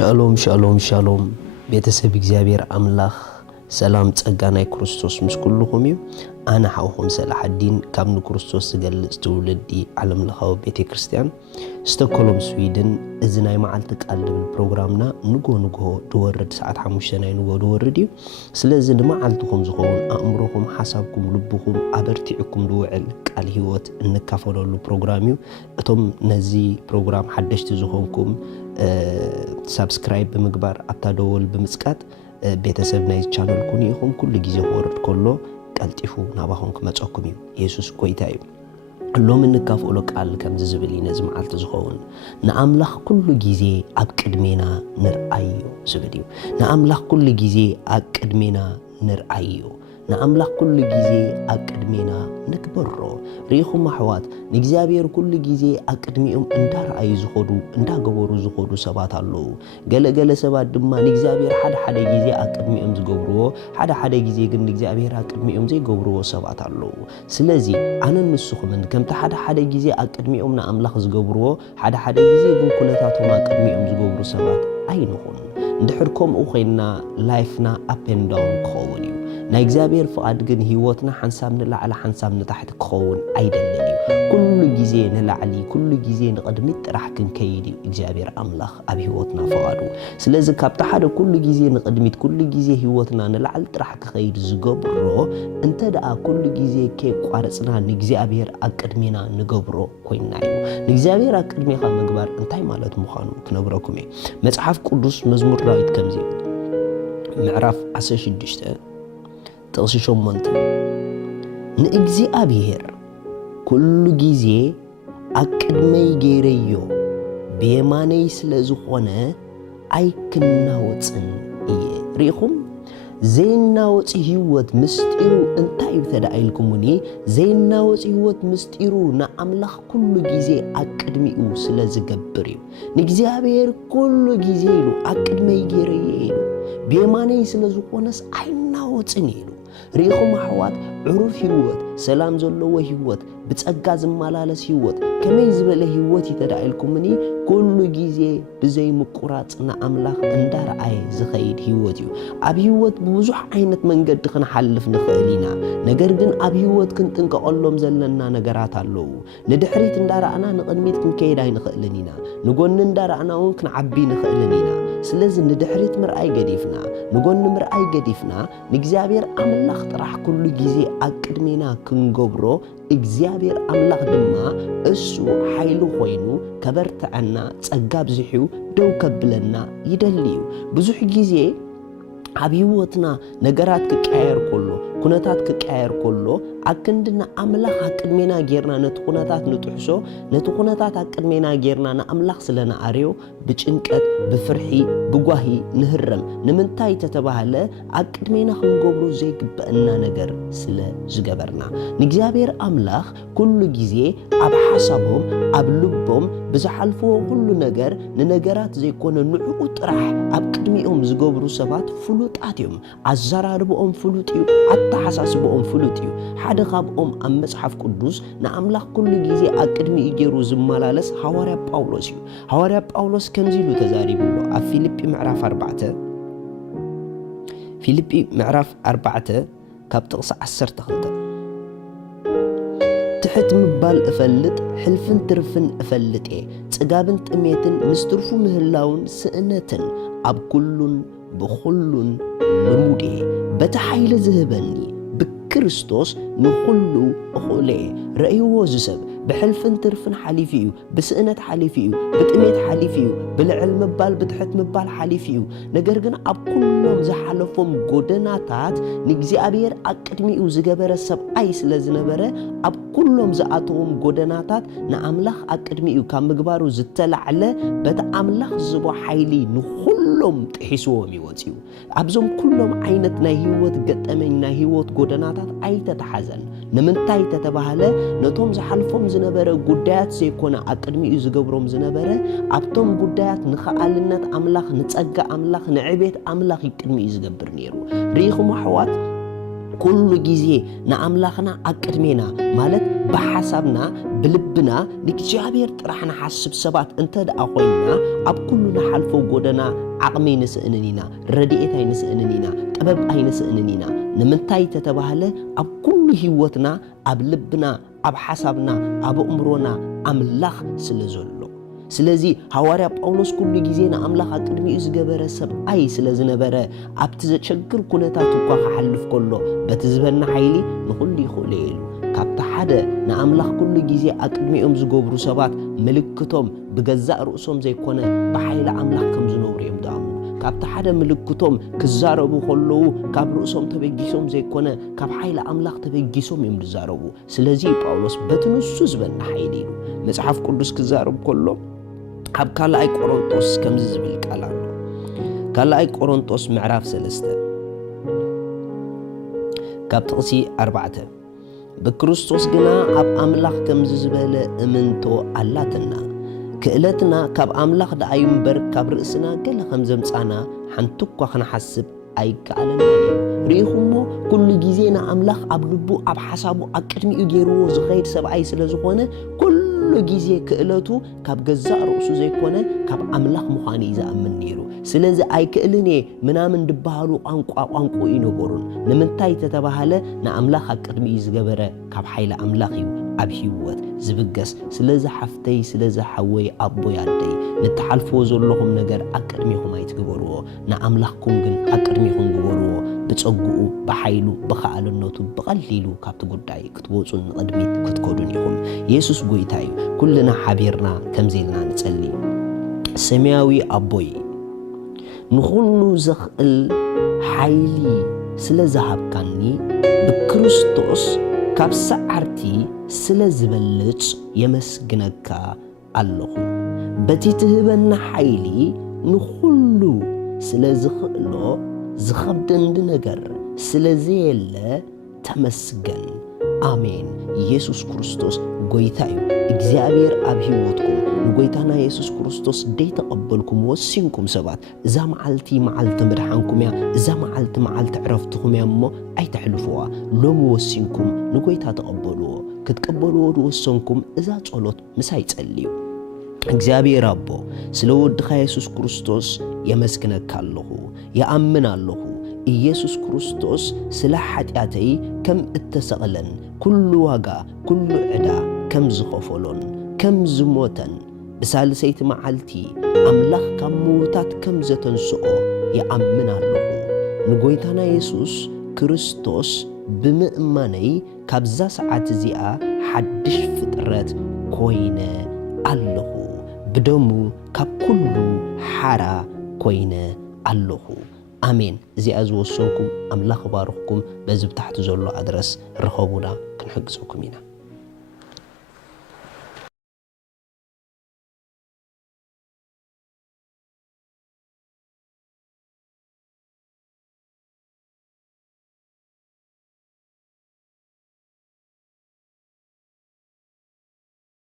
ሻሎም ሻሎም ሻሎም ቤተሰብ እግዚአብሔር አምላኽ ሰላም ጸጋናይ ክርስቶስ ምስ ኩልኩም እዩ አነ ሓውኹም ሰላሐዲን ካብ ንክርስቶስ ዝገልጽ ትውልዲ ዓለም ለኻዊ ቤተ ክርስቲያን ስቶክሆልም ስዊድን እዚ ናይ መዓልቲ ቃል ድብል ፕሮግራምና ንጎ ድወርድ ሰዓት 5 ናይ ንጎ ድወርድ እዩ ስለዚ ንመዓልትኩም ዝኸውን ኣእምሮኩም ሓሳብኩም ልብኩም ኣበርቲዕኩም ድውዕል ቃል ህይወት እንካፈለሉ ፕሮግራም እዩ እቶም ነዚ ፕሮግራም ሓደሽቲ ዝኾንኩም ሰብስክራይብ ብምግባር ኣብታ ደወል ብምጽቃት ቤተሰብ ናይ ቻናል ኩኒ ኢኹም ኩሉ ግዜ ወርድ ከሎ ቀልጢፉ ናባኹም ክመጽኩም እዩ ኢየሱስ ጎይታ እዩ ሎም እንካፈሎ ቃል ከም ዝብል ነዚ መዓልቲ ዝኸውን ንኣምላኽ ኩሉ ግዜ ኣብ ቅድሜና ንርአዮ ዝብል እዩ ንኣምላኽ ኩሉ ግዜ ኣብ ቅድሜና ንርአዮ ንኣምላኽ ኩሉ ግዜ ኣብ ቅድሜና ንክበሮ ሪኹም ኣሕዋት ንእግዚአብሔር ኩሉ ግዜ ኣብ ቅድሚኦም እንዳርአዩ ዝኸዱ እንዳገበሩ ዝኸዱ ሰባት ኣለዉ ገለገለ ሰባት ድማ ንእግዚአብሔር ሓደ ግዜ ኣብ ቅድሚኦም ዝገብርዎ ሓደ ግዜ ግን ንእግዚአብሔር ኣብ ቅድሚኦም ዘይገብርዎ ሰባት ኣለዉ ስለዚ ኣነ ንስኹምን ከምቲ ሓደ ግዜ ኣብ ቅድሚኦም ንኣምላኽ ዝገብርዎ ሓደ ግዜ ግን ኩነታቶም ኣብ ቅድሚኦም ዝገብሩ ሰባት ኣይንኹን እንድሕር ከምኡ ኮይና ላይፍና ኣፕ ኤንድ ዳውን ክኸውን እዩ ናይ እግዚአብሔር ፍቃድ ግን ህይወትና ሓንሳብ ንላዕሊ ሓንሳብ ንታሕቲ ክኸውን ኣይደለን እዩ ኩሉ ግዜ ንላዕሊ ኩሉ ግዜ ንቅድሚት ጥራሕ ክንከይድ እዩ እግዚአብሔር ኣምላኽ ኣብ ህይወትና ፍቃዱ ስለዚ ካብቲ ሓደ ኩሉ ግዜ ንቅድሚት ኩሉ ግዜ ህይወትና ንላዕሊ ጥራሕ ክኸይድ ዝገብሮ እንተደኣ ኩሉ ግዜ ከይቋረፅና ንእግዚአብሔር ኣብ ቅድሚና ንገብሮ ኮይና እዩ ንእግዚአብሔር ኣብ ቅድሚኻ ምግባር እንታይ ማለት ምዃኑ ክነግረኩም እየ መጽሓፍ ቅዱስ መዝሙር ዳዊት ከምዚ ምዕራፍ 16 ጥቕሲ 8 ንእግዚአብሔር ኩሉ ግዜ ኣብ ቅድመይ ገይረዮ ብየማነይ ስለ ዝኾነ ኣይክናወፅን እየ ሪኢኹም ዘይናወፅ ህይወት ምስጢሩ እንታይ ተዳኢልኩምኒ ዘይናወፅ ህይወት ምስጢሩ ንኣምላኽ ኩሉ ግዜ ኣብ ቅድሚኡ ስለ ዝገብር እዩ ንእግዚአብሔር ኩሉ ግዜ ኢሉ ኣብ ቅድመይ ገይረዮ ኢሉ ብየማነይ ስለ ዝኾነስ ኣይናወፅን ኢሉ ሪኢኹም ኣሕዋት ዕሩፍ ህይወት ሰላም ዘለዎ ህይወት ብጸጋ ዝመላለስ ህይወት ከመይ ዝበለ ህይወት ይተዳኢልኩምኒ ኩሉ ግዜ ብዘይ ምቁራጽ ንኣምላኽ እንዳርአየ ዝኸይድ ህይወት እዩ ኣብ ህይወት ብብዙሕ ዓይነት መንገዲ ክንሓልፍ ንኽእል ኢና ነገር ግን ኣብ ህይወት ክንጥንቀቐሎም ዘለና ነገራት ኣለዉ ንድሕሪት እንዳርኣና ንቕድሚት ክንከይድ ኣይንኽእልን ኢና ንጎኒ እንዳርኣና እውን ክንዓቢ ንኽእልን ኢና ስለዚ ንድሕሪት ምርኣይ ገዲፍና ንጎኒ ምርኣይ ገዲፍና ንእግዚአብሔር ኣምላኽ ጥራሕ ኩሉ ግዜ ኣብ ቅድሜና ክንገብሮ እግዚአብሔር ኣምላኽ ድማ እሱ ሓይሉ ኮይኑ ከበርትዐና ጸጋ ብዝሕዩ ደው ከብለና ይደሊ እዩ ብዙሕ ግዜ ኣብ ህይወትና ነገራት ክቀያየር ከሎ ኩነታት ክቀያየር ከሎ ኣብ ክንድና ኣምላኽ ኣብ ቅድሜና ጌርና ነቲ ኩነታት ንጥሕሶ ነቲ ኩነታት ኣብ ቅድሜና ጌርና ንኣምላኽ ስለነኣርዮ ብጭንቀት ብፍርሒ ብጓሂ ንህረም ንምንታይ ተተባሃለ ኣብ ቅድሜና ክንገብሮ ዘይግበአና ነገር ስለ ዝገበርና ንእግዚአብሔር ኣምላኽ ኩሉ ግዜ ኣብ ሓሳቦም ኣብ ልቦም ብዝሓልፍዎ ኩሉ ነገር ንነገራት ዘይኮነ ንዕኡ ጥራሕ ኣብ ቅድሚኦም ዝገብሩ ሰባት ፍሉጣት እዮም ኣዘራርቦኦም ፍሉጥ እዩ ኣተሓሳስቦኦም ፍሉጥ እዩ ሓደ ካብኦም ኣብ መጽሓፍ ቅዱስ ንኣምላኽ ኩሉ ግዜ ኣብ ቅድሚኡ ገይሩ ዝመላለስ ሐዋርያ ጳውሎስ እዩ ሐዋርያ ጳውሎስ ከምዚ ኢሉ ተዛሪብሎ ኣብ ፊልጵ ምዕራፍ 4 ካብ ጥቕሲ 12 ትሕት ምባል እፈልጥ ሕልፍን ትርፍን እፈልጥ ጽጋብን ጥሜትን ምስ ትርፉ ምህላውን ስእነትን ኣብ ኩሉን ብኩሉን ልሙድ በቲ ሓይሊ ዝህበኒ ብክርስቶስ ንኩሉ እኹእለ ረእይዎ ዝሰብ ብሕልፍን ትርፍን ሓሊፍ እዩ ብስእነት ሓሊፍ እዩ ብጥሜት ሓሊፍ እዩ ብልዕል ምባል ብትሕት ምባል ሓሊፍ እዩ ነገር ግን ኣብ ኩሎም ዝሓለፎም ጎደናታት ንእግዚአብሔር ኣብ ቅድሚኡ ዝገበረ ሰብኣይ ስለ ዝነበረ ኣብ ኩሎም ዝኣተዎም ጎደናታት ንኣምላኽ ኣብ ቅድሚኡ ካብ ምግባሩ ዝተላዕለ በቲ ኣምላኽ ዝቦ ሓይሊ ንኩሎም ጥሒስዎም ይወፅዩ ኣብዞም ኩሎም ዓይነት ናይ ህይወት ገጠመኝ ናይ ህይወት ጎደናታት ኣይተተሓዘን ንምንታይ ተተባሃለ ነቶም ዝሓልፎም ዝነበረ ጉዳያት ዘይኮነ ኣብ ቅድሚኡ ዝገብሮም ዝነበረ ኣብቶም ጉዳያት ንኸኣልነት ኣምላኽ ንጸጋ ኣምላኽ ንዕቤት ኣምላኽ ቅድሚኡ ዝገብር ነይሩ ሪኢኹም ኣሕዋት كل جزء نأملاخنا أقدمينا مالت بحسبنا بلبنا نكجابير ترحنا حسب سبات انت أخوينا أب كلنا حلفو قدنا عقمي نسأننينا رديئت هاي نسأننينا طبب هاي نسأننينا نمنتاي تتبهله أب كل هيوتنا أب لبنا أب حسبنا أب أمرنا أملاخ سلزلو سلازي حواري باولوس كل جزينا أملاخ أقدمي إزجبرة سبعي سلازي نبرة أبتزت شكر كنتا تقاخ حلف كله بتزبنا حيلي نخلي خليلو كابت حدا نأملاخ كل جزي أقدمي زجبرو سبات ملكتهم بجزاء رؤسهم زي كونه بحيل أملاخ كم زنوري يبدأمو كابت حدا ملكتهم كزاربو خلو كاب رؤسهم تبجيسهم زي كونه كاب حيل أملاخ تبجيسهم يمزاربو سلازي باولوس بتنسو زبنا حيليلو مصحف قدس كزارب كله حب كالاي قرنطوس كم زبل قالالو كالاي قرنطوس معراف 3 كاب تقسي 4 بكريستوس جنا اب املاخ كم زبل امنتو علاتنا كእለትና ካብ ኣምላኽ ደኣዩ እምበር ካብ ርእስና ገለ ከም ዘምፃና ሓንቲ እኳ ክንሓስብ ኣይከኣለና እዩ ርኢኹሞ ኩሉ ግዜ ንኣምላኽ ኣብ ልቡ ኣብ ሓሳቡ ኣብ ቅድሚኡ ገይርዎ ዝኸይድ ሰብኣይ ስለ ዝኾነ ኩሉ ግዜ ክእለቱ ካብ ገዛእ ርእሱ ዘይኮነ ካብ ኣምላኽ ምዃኑ እዩ ዝኣምን ነይሩ ስለዚ ኣይክእልን እየ ምናምን ድበሃሉ ቋንቋ ይነበሩን ንምንታይ ተተባሃለ ንኣምላኽ ኣብ ቅድሚኡ ዝገበረ ካብ ሓይሊ ኣምላኽ እዩ ኣብ ህይወት ዝብገስ ስለዚ ሓፍተይ ስለዚ ሓወይ ኣቦይ ኣደይ ንተሓልፍዎ ዘለኹም ነገር ኣብ ቅድሚኹም ኣይትግበርዎ ንኣምላኽኩም ግን ኣብ ቅድሚኹም ግበርዎ ብፀጉኡ ብሓይሉ ብኸኣልነቱ ብቐሊሉ ካብቲ ጉዳይ ክትወፁን ንቕድሚት ክትከዱን ኢኹም ኢየሱስ ጎይታ እዩ ኩልና ሓቢርና ከምዚ ኢልና ንጸሊ ሰማያዊ ኣቦይ ንኹሉ ዘኽእል ሓይሊ ስለ ዝሃብካኒ ብክርስቶስ ካብ ሰዓርቲ ስለ ዝበልጽ የመስግነካ ኣለኹ በቲ ትህበና ሓይሊ ንኹሉ ስለ ዝኽእሎ ዝኸብደንዲ ነገር ስለ ዘየለ ተመስገን አሜን ኢየሱስ ክርስቶስ ጎይታ እዩ እግዚአብሔር ኣብ ህይወትኩም ንጎይታና ኢየሱስ ክርስቶስ ደይ ተቀበልኩም ወሲንኩም ሰባት እዛ መዓልቲ መዓልቲ መድሓንኩም ያ እዛ መዓልቲ መዓልቲ ዕረፍትኩም ያ እሞ ኣይተሕልፍዋ ሎሚ ወሲንኩም ንጎይታ ተቀበልዎ ክትቀበልዎ ወሰንኩም እዛ ጸሎት ምሳይ ጸልዩ እግዚአብሔር አቦ ስለ ወድኻ ኢየሱስ ክርስቶስ የመስግነካ ኣለኹ የአምን ኣለኹ ኢየሱስ ክርስቶስ ስለ ኃጢአተይ ከም እተሰቀለን ኩሉ ዋጋ ኩሉ ዕዳ ከም ዝኸፈሎን ከም ዝሞተን ብሳልሰይቲ መዓልቲ አምላኽ ካብ ሞታት ከም ዘተንስኦ የአምን ኣለኹ ንጎይታና ኢየሱስ ክርስቶስ ብምእማነይ ካብዛ ሰዓት እዚኣ ሓድሽ ፍጥረት ኮይነ ኣለኹ بدمو ككلو حرا كوينة الله آمين زي أزوصوكم أملاخ بارخكم بزب تحت زولو أدرس رخوبونا كنحق زوكمينا